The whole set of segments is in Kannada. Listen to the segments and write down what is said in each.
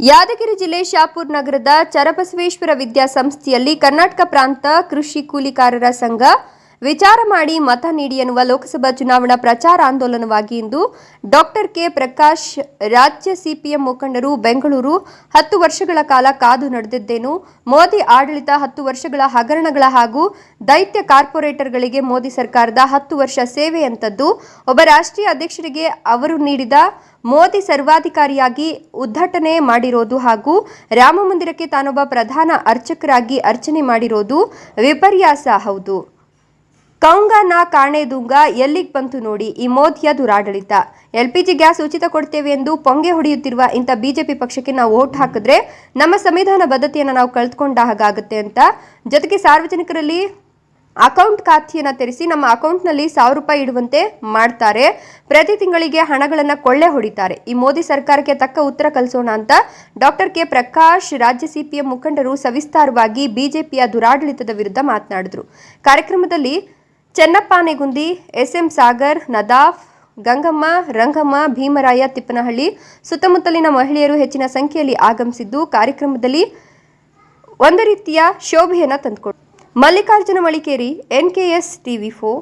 ಯಾದಗಿರಿ ಜಿಲ್ಲೆ ಶಾಪುರ್ ನಗರದ ಚರಬಸವೇಶ್ವರ ವಿದ್ಯಾಸಂಸ್ಥೆಯಲ್ಲಿ ಕರ್ನಾಟಕ ಪ್ರಾಂತ ಕೃಷಿ ಕೂಲಿಕಾರರ ಸಂಘ ವಿಚಾರ ಮಾಡಿ ಮತ ನೀಡಿ ಎನ್ನುವ ಲೋಕಸಭಾ ಚುನಾವಣಾ ಪ್ರಚಾರ ಆಂದೋಲನವಾಗಿ ಇಂದು ಡಾಕ್ಟರ್ ಕೆ ಪ್ರಕಾಶ್, ರಾಜ್ಯ ಸಿಪಿಎಂ ಮುಖಂಡರು, ಬೆಂಗಳೂರು ಹತ್ತು ವರ್ಷಗಳ ಕಾಲ ಕಾದು ನಡೆದಿದ್ದೇನು? ಮೋದಿ ಆಡಳಿತ ಹತ್ತು ವರ್ಷಗಳ ಹಗರಣಗಳ ಹಾಗೂ ದೈತ್ಯ ಕಾರ್ಪೊರೇಟರ್ಗಳಿಗೆ ಮೋದಿ ಸರ್ಕಾರದ ಹತ್ತು ವರ್ಷ ಸೇವೆಯಂತದ್ದು ಒಬ್ಬ ರಾಷ್ಟ್ರೀಯ ಅಧ್ಯಕ್ಷರಿಗೆ ಅವರು ನೀಡಿದ ಮೋದಿ ಸರ್ವಾಧಿಕಾರಿಯಾಗಿ ಉದ್ಘಾಟನೆ ಮಾಡಿರೋದು ಹಾಗೂ ರಾಮಮಂದಿರಕ್ಕೆ ತಾನೊಬ್ಬ ಪ್ರಧಾನ ಅರ್ಚಕರಾಗಿ ಅರ್ಚನೆ ಮಾಡಿರೋದು ವಿಪರ್ಯಾಸ. ಹೌದು. ಕೌಂಗ ನಾ ಕಾಣೆದುಂಗ ಎಲ್ಲಿಗ್ ಬಂತು ನೋಡಿ ಈ ಮೋದಿಯ ದುರಾಡಳಿತ. ಎಲ್ಪಿಜಿ ಗ್ಯಾಸ್ ಉಚಿತ ಕೊಡ್ತೇವೆ ಎಂದು ಪೊಂಗೆ ಹೊಡೆಯುತ್ತಿರುವ ಇಂಥ ಬಿಜೆಪಿ ಪಕ್ಷಕ್ಕೆ ನಾವು ವೋಟ್ ಹಾಕಿದ್ರೆ ನಮ್ಮ ಸಂವಿಧಾನ ಬದ್ಧತೆಯನ್ನು ನಾವು ಕಳೆದುಕೊಂಡ ಹಾಗಾಗುತ್ತೆ ಅಂತ. ಜೊತೆಗೆ ಸಾರ್ವಜನಿಕರಲ್ಲಿ ಅಕೌಂಟ್ ಖಾತೆಯನ್ನು ತೆರೆಸಿ ನಮ್ಮ ಅಕೌಂಟ್ನಲ್ಲಿ ಸಾವಿರ ರೂಪಾಯಿ ಇಡುವಂತೆ ಮಾಡ್ತಾರೆ. ಪ್ರತಿ ತಿಂಗಳಿಗೆ ಹಣಗಳನ್ನು ಕೊಳ್ಳೆ ಹೊಡಿತಾರೆ. ಈ ಮೋದಿ ಸರ್ಕಾರಕ್ಕೆ ತಕ್ಕ ಉತ್ತರ ಕಲಿಸೋಣ ಅಂತ ಡಾಕ್ಟರ್ ಕೆ ಪ್ರಕಾಶ್ ರಾಜ್ಯ ಸಿಪಿಎಂ ಮುಖಂಡರು ಸವಿಸ್ತಾರವಾಗಿ ಬಿಜೆಪಿಯ ದುರಾಡಳಿತದ ವಿರುದ್ಧ ಮಾತನಾಡಿದರು. ಕಾರ್ಯಕ್ರಮದಲ್ಲಿ ಚೆನ್ನಪ್ಪಾನೆಗುಂದಿ, ಎಸ್ಎಂ ಸಾಗರ್, ನದಾಫ್, ಗಂಗಮ್ಮ, ರಂಗಮ್ಮ, ಭೀಮರಾಯ ತಿಪ್ಪನಹಳ್ಳಿ ಸುತ್ತಮುತ್ತಲಿನ ಮಹಿಳೆಯರು ಹೆಚ್ಚಿನ ಸಂಖ್ಯೆಯಲ್ಲಿ ಆಗಮಿಸಿದ್ದು ಕಾರ್ಯಕ್ರಮದಲ್ಲಿ ಒಂದು ರೀತಿಯ ಶೋಭೆಯನ್ನು ತಂದುಕೊಟ್ಟು Mallikarjuna Malikeri NKS TV four.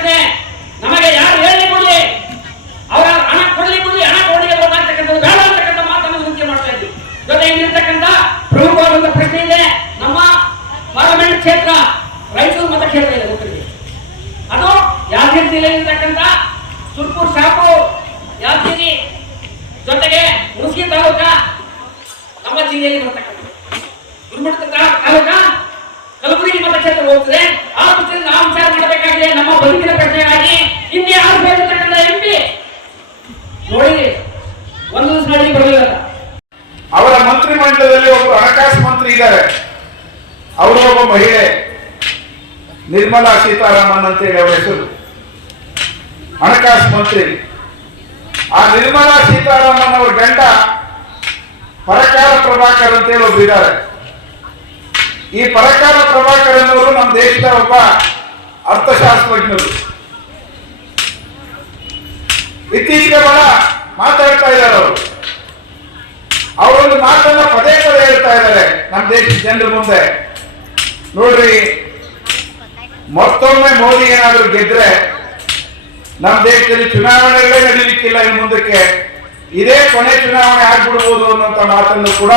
ಪ್ರಶ್ನೆ ನಮಗೆ ಯಾರು ಹೇಳಿ ಕೊಡಲಿ ಅವರ ಹಣ ಕೊಡಲಿ ಕೊಡಲಿ ಹಣ ಕೊಡಲಿ ಅಂತಕ್ಕಂಥದ್ದು ಬೇಡ ಅಂತಕ್ಕಂಥ ಮಾತನ್ನು ಹೂಡಿಕೆ ಮಾಡ್ತಾ ಇದ್ವಿ. ಜೊತೆ ಇಲ್ಲಿರ್ತಕ್ಕಂಥ ಪ್ರಮುಖವಾದಂಥ ಪ್ರಶ್ನೆ ಇದೆ. ನಮ್ಮ ಪಾರ್ಲಿಮೆಂಟ್ ಕ್ಷೇತ್ರ, ರೈತರ ಮತ ಕ್ಷೇತ್ರ ಇದೆ ಗೊತ್ತಿದೆ ಅದು ಯಾದಗಿರಿ ಜಿಲ್ಲೆಯಲ್ಲಿರ್ತಕ್ಕಂಥ ಸುರ್ಪುರ್ ಸಾಕು ಯಾದಗಿರಿ ಜೊತೆಗೆ ಮುಸ್ಗಿ ತಾಲೂಕ ನಮ್ಮ ಜಿಲ್ಲೆಯಲ್ಲಿ ಬರ್ತಕ್ಕಂಥ ಗುರುಮಠ ಕಲಬುರಗಿ ಮತಕ್ಷೇತ್ರ ಹೋಗ್ತದೆ. ಆ ಪಕ್ಷದಿಂದ ನಾವು ವಿಚಾರ ನಮ್ಮ ಬದುಕಿನ ಪ್ರಶ್ನೆಗಾಗಿ ಎಂಪಿ ನೋಡಿ, ಒಂದು ಬರಲಿಲ್ಲ. ಅವರ ಮಂತ್ರಿಮಂಡಲದಲ್ಲಿ ಒಬ್ಬ ಹಣಕಾಸು ಮಂತ್ರಿ ಇದ್ದಾರೆ. ಅವರು ಒಬ್ಬ ಮಹಿಳೆ, ನಿರ್ಮಲಾ ಸೀತಾರಾಮನ್ ಅಂತ ಹೇಳಿ ಅವರ ಹೆಸರು. ಹಣಕಾಸು ಮಂತ್ರಿ. ಆ ನಿರ್ಮಲಾ ಸೀತಾರಾಮನ್ ಅವರ ಗಂಡ ಪರಕಾರ ಪ್ರಭಾಕರ್ ಅಂತ ಹೇಳಿ ಒಬ್ಬರು ಇದ್ದಾರೆ. ಈ ಪರಕಾರ ಪ್ರಭಾಕರ್ ಅನ್ನೋರು ನಮ್ಮ ದೇಶದ ಒಬ್ಬ ಅರ್ಥಶಾಸ್ತ್ರಜ್ಞರು. ಇತ್ತೀಚೆಗೆ ಬಹಳ ಮಾತಾಡ್ತಾ ಇದ್ದಾರೆ ಅವರು. ಅವರೊಂದು ಮಾತನ್ನ ಪದೇ ಪದೇ ಹೇಳ್ತಾ ಇದ್ದಾರೆ ನಮ್ಮ ದೇಶದ ಜನರ ಮುಂದೆ. ನೋಡ್ರಿ, ಮತ್ತೊಮ್ಮೆ ಮೋದಿ ಏನಾದರೂ ಗೆದ್ರೆ ನಮ್ಮ ದೇಶದಲ್ಲಿ ಚುನಾವಣೆಗಳೇ ನಡೀಲಿಕ್ಕಿಲ್ಲ ಇನ್ನು ಮುಂದಕ್ಕೆ. ಇದೇ ಕೊನೆ ಚುನಾವಣೆ ಆಗ್ಬಿಡ್ಬೋದು ಅನ್ನುವಂಥ ಮಾತನ್ನು ಕೂಡ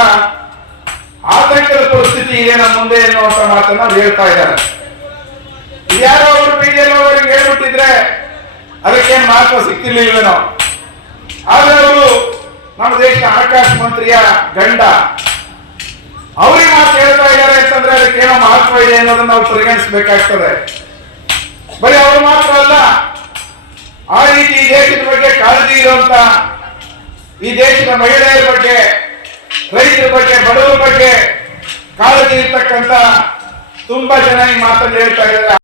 ಆತಂಕದ ಪರಿಸ್ಥಿತಿ ಇದೆ ನಮ್ಮ ಮುಂದೆ ಎನ್ನುವಂಥ ಮಾತನ್ನು ಹೇಳ್ತಾ ಇದ್ದಾರೆ. ಇದ್ಯಾರೋ ಅವರು ಬಿಜೆಪಿ ಅವರಿಗೆ ಹೇಳ್ಬಿಟ್ಟಿದ್ರೆ ಅದಕ್ಕೇನು ಮಹತ್ವ ಸಿಕ್ತಿರ್ಲಿಲ್ವೇನೋ? ಆದ್ರೆ ಅವರು ನಮ್ಮ ದೇಶದ ಹಣಕಾಸು ಮಂತ್ರಿಯ ಗಂಡ. ಅವ್ರಿಗೆ ಮಾತು ಹೇಳ್ತಾ ಇದ್ದಾರೆ ಅಂತಂದ್ರೆ ಅದಕ್ಕೇನೋ ಮಹತ್ವ ಇದೆ ಅನ್ನೋದನ್ನ ನಾವು ಪರಿಗಣಿಸಬೇಕಾಗ್ತದೆ. ಬರೀ ಅವ್ರು ಮಾತ್ರ ಅಲ್ಲ, ಆ ರೀತಿ ಈ ದೇಶದ ಬಗ್ಗೆ ಕಾಳಜಿ ಇರುವಂತ ಈ ದೇಶದ ಮಹಿಳೆಯರ ಬಗ್ಗೆ, ರೈತರ ಬಗ್ಗೆ, ಬಡವರ ಬಗ್ಗೆ ಕಾಳಜಿ ಇರ್ತಕ್ಕಂಥ ತುಂಬಾ ಜನ ಈ ಮಾತನ್ನು ಹೇಳ್ತಾ ಇದ್ದಾರೆ.